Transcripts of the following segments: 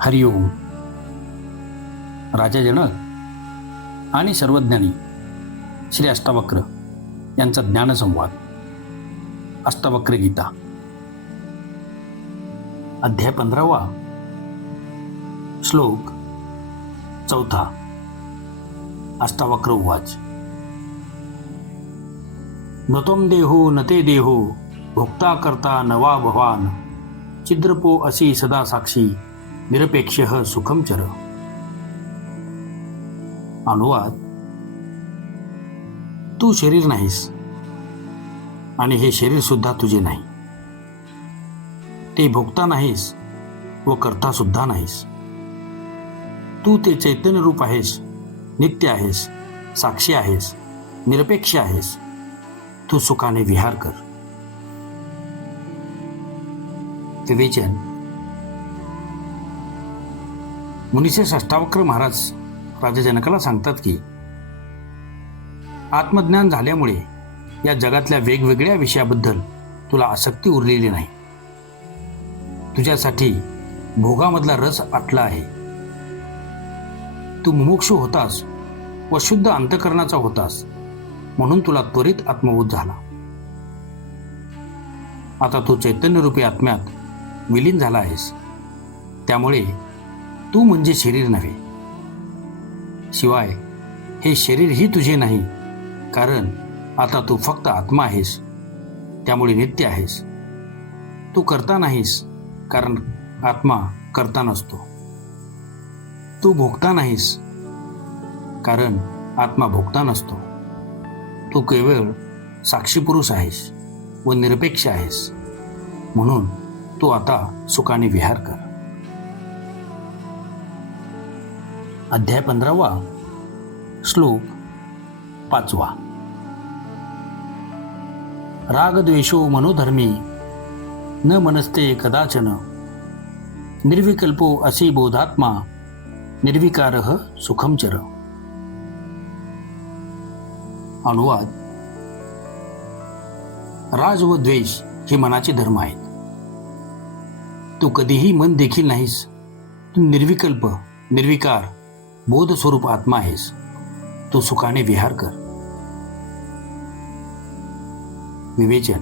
हरिओम राजा जनक आणि सर्वज्ञानी श्री अष्टावक्र यांचा ज्ञानसंवाद. अष्टावक्र गीता. अध्याय पंधरावा. श्लोक चौथा. अष्टावक्र उवाच. नतोम देहो न ते देहो भोगता करता नवा भवान। चिद्रपो असी सदा साक्षी निरपेक्ष सुखम चर। अनुवाद। तू शरीर नाहीस आणि हे शरीर सुद्धा तुझे नाही। ते भोगता नाहीस व करता सुद्धा नाहीस। तू ते चैतन्य रूप आहेस नित्य आहेस साक्षी आहेस निरपेक्ष आहेस। तू सुखाने विहार कर। विवेचन मुनीचे सष्टावक्र महाराज राजा जनकाला सांगतात की आत्मज्ञान झाल्यामुळे या जगातल्या वेगवेगळ्या विषयाबद्दल तुला आसक्ती उरलेली नाही. तुझ्यासाठी भोगामधला रस आटला आहे. तू मुमुक्षू होतास व शुद्ध अंतकरणाचा होतास म्हणून तुला त्वरित आत्मबोध झाला. आता तू चैतन्यरूपी आत्म्यात विलीन झाला आहेस. त्यामुळे तू म्हणजे शरीर नव्हे. शिवाय हे शरीरही तुझे नाही कारण आता तू फक्त आत्मा आहेस. त्यामुळे नित्य आहेस. तू करता नाहीस कारण आत्मा करता नसतो. तू भोगता नाहीस कारण आत्मा भोगता नसतो. तू केवळ साक्षीपुरुष आहेस व निरपेक्ष आहेस. म्हणून तू आता सुखाने विहार कर. अध्याय पंधरावा. श्लोक पाचवा. रागद्वेषो मनोधर्मी न मनस्ते कदाचन. निर्विकल्पो असी बोधात्मा निर्विकार सुखम चर. अनुवाद. राज व द्वेष हे मनाचे धर्म आहेत. तू कधीही मन देखील नाहीस. तू निर्विकल्प निर्विकार बोध स्वरूप आत्मा आहेस. तू सुखाने विहार कर. विवेचन.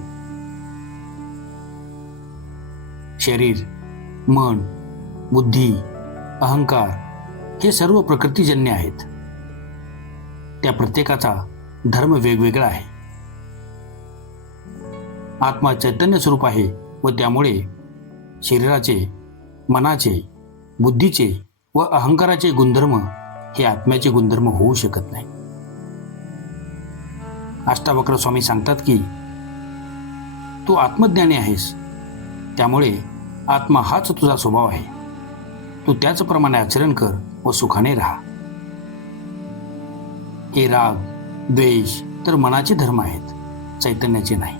शरीर मन बुद्धी अहंकार हे सर्व प्रकृतीजन्य आहेत. त्या प्रत्येकाचा धर्म वेगवेगळा आहे. आत्मा चैतन्य स्वरूप आहे व त्यामुळे शरीराचे मनाचे बुद्धीचे व अहंकाराचे गुणधर्म हे आत्म्याचे गुणधर्म होऊ शकत नाही. अष्टावक्र स्वामी सांगतात की तू आत्मज्ञानी आहेस. त्यामुळे आत्मा हाच तुझा स्वभाव आहे. तू त्याचप्रमाणे आचरण कर व सुखाने राहा. हे राग द्वेष तर मनाचे धर्म आहेत चैतन्याचे नाही.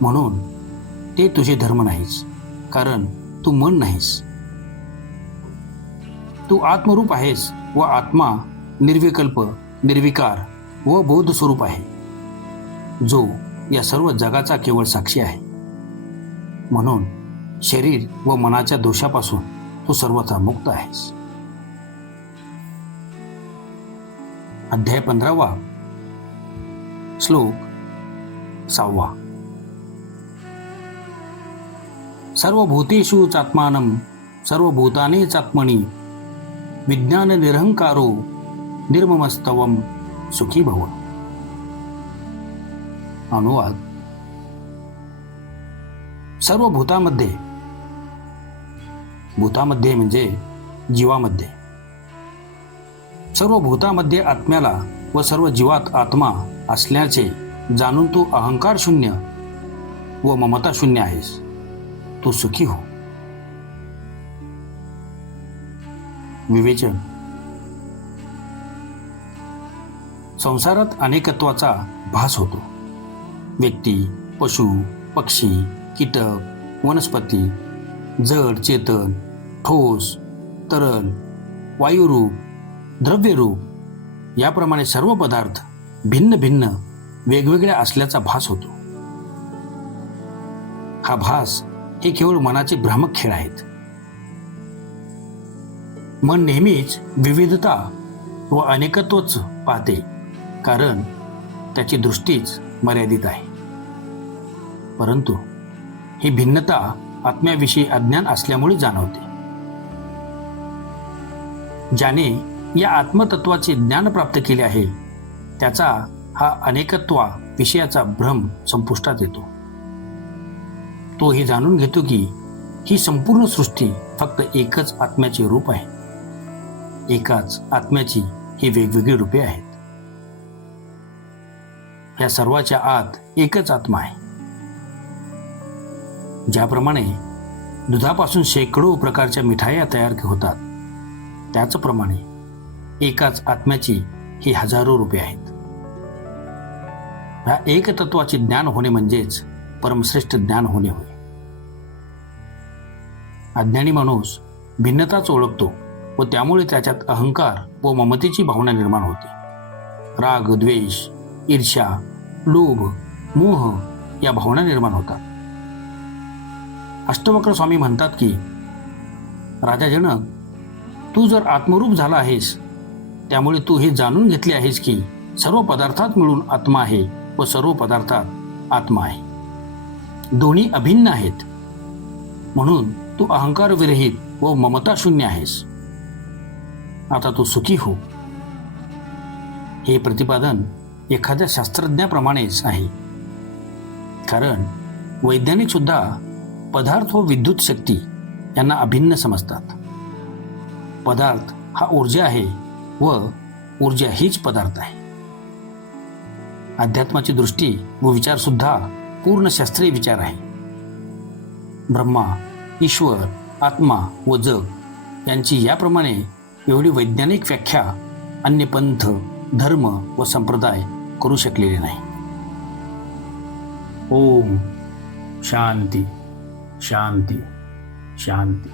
म्हणून ते तुझे धर्म नाहीस कारण तू मन नाहीस. तू आत्मरूप आहेस व आत्मा निर्विकल्प निर्विकार व बौद्ध स्वरूप आहे. जो या सर्व जगाचा केवळ साक्षी आहे. म्हणून शरीर व मनाच्या दोषापासून तू सर्वथा मुक्त आहेस. अध्याय पंधरावा. श्लोक सहावा. सर्व भूतेषु चात्मानं सर्वभूताने चात्मणी विज्ञान निरहंकारो निर्ममस्तवम सुखी भव। अनुवाद। सर्व भूतामध्ये भूतामध्ये म्हणजे जीवामध्ये। सर्व भूतामध्ये आत्म्याला व सर्व जीवात आत्मा असल्याचे जाणून तू अहंकार शून्य व ममता शून्य आहेस. तू सुखी हो. विवेचन. संसारात अनेकत्वाचा भास होतो. व्यक्ती पशु पक्षी कीटक वनस्पती जड चेतन ठोस तरल वायुरूप द्रव्यरूप याप्रमाणे सर्व पदार्थ भिन्न भिन्न वेगवेगळ्या असल्याचा भास होतो. हा भास हे केवळ मनाचे भ्रामक खेळ आहेत. मन नेहमीच विविधता व अनेकत्वच पाहते कारण त्याची दृष्टीच मर्यादित आहे. परंतु ही भिन्नता आत्म्याविषयी अज्ञान असल्यामुळे जाणवते. ज्याने या आत्मतत्वाचे ज्ञान प्राप्त केले आहे त्याचा हा अनेकत्वा विषयाचा भ्रम संपुष्टात येतो. तो हे जाणून घेतो की ही संपूर्ण सृष्टी फक्त एकच आत्म्याचे रूप आहे. एकाच आत्म्याची ही वेगवेगळी रूपे आहेत. या सर्वाच्या आत एकच आत्मा आहे. ज्याप्रमाणे दुधापासून शेकडो प्रकारच्या मिठाया तयार होतात त्याचप्रमाणे एकाच आत्म्याची ही हजारो रूपे आहेत. ह्या एकतत्वाचे ज्ञान होणे म्हणजेच परमश्रेष्ठ ज्ञान होणे होय. अज्ञानी माणूस भिन्नताच ओळखतो व त्यामुळे त्याच्यात अहंकार व ममतेची भावना निर्माण होते. राग द्वेष ईर्ष्या लोभ मोह या भावना निर्माण होतात. अष्टवक्र स्वामी म्हणतात की राजा जनक तू जर आत्मरूप झाला आहेस त्यामुळे तू हे जाणून घेतले आहेस की सर्व पदार्थात मिळून आत्मा आहे व सर्व पदार्थात आत्मा आहे. दोन्ही अभिन्न आहेत. म्हणून तू अहंकार विरहित व ममता शून्य आहेस. आता तू सुखी हो. हे प्रतिपादन एखाद्या शास्त्रज्ञाप्रमाणेच आहे. कारण वैज्ञानिक सुद्धा पदार्थ व विद्युत शक्ती यांना अभिन्न समजतात. पदार्थ हा ऊर्जा आहे व ऊर्जा हीच पदार्थ आहे. अध्यात्माची दृष्टी व विचार सुद्धा पूर्ण शास्त्रीय विचार आहे. ब्रह्मा ईश्वर आत्मा व जग यांची याप्रमाणे एवढी वैज्ञानिक व्याख्या अन्य पंथ धर्म व संप्रदाय करू शकलेले नाही. ओम शांती शांती शांती.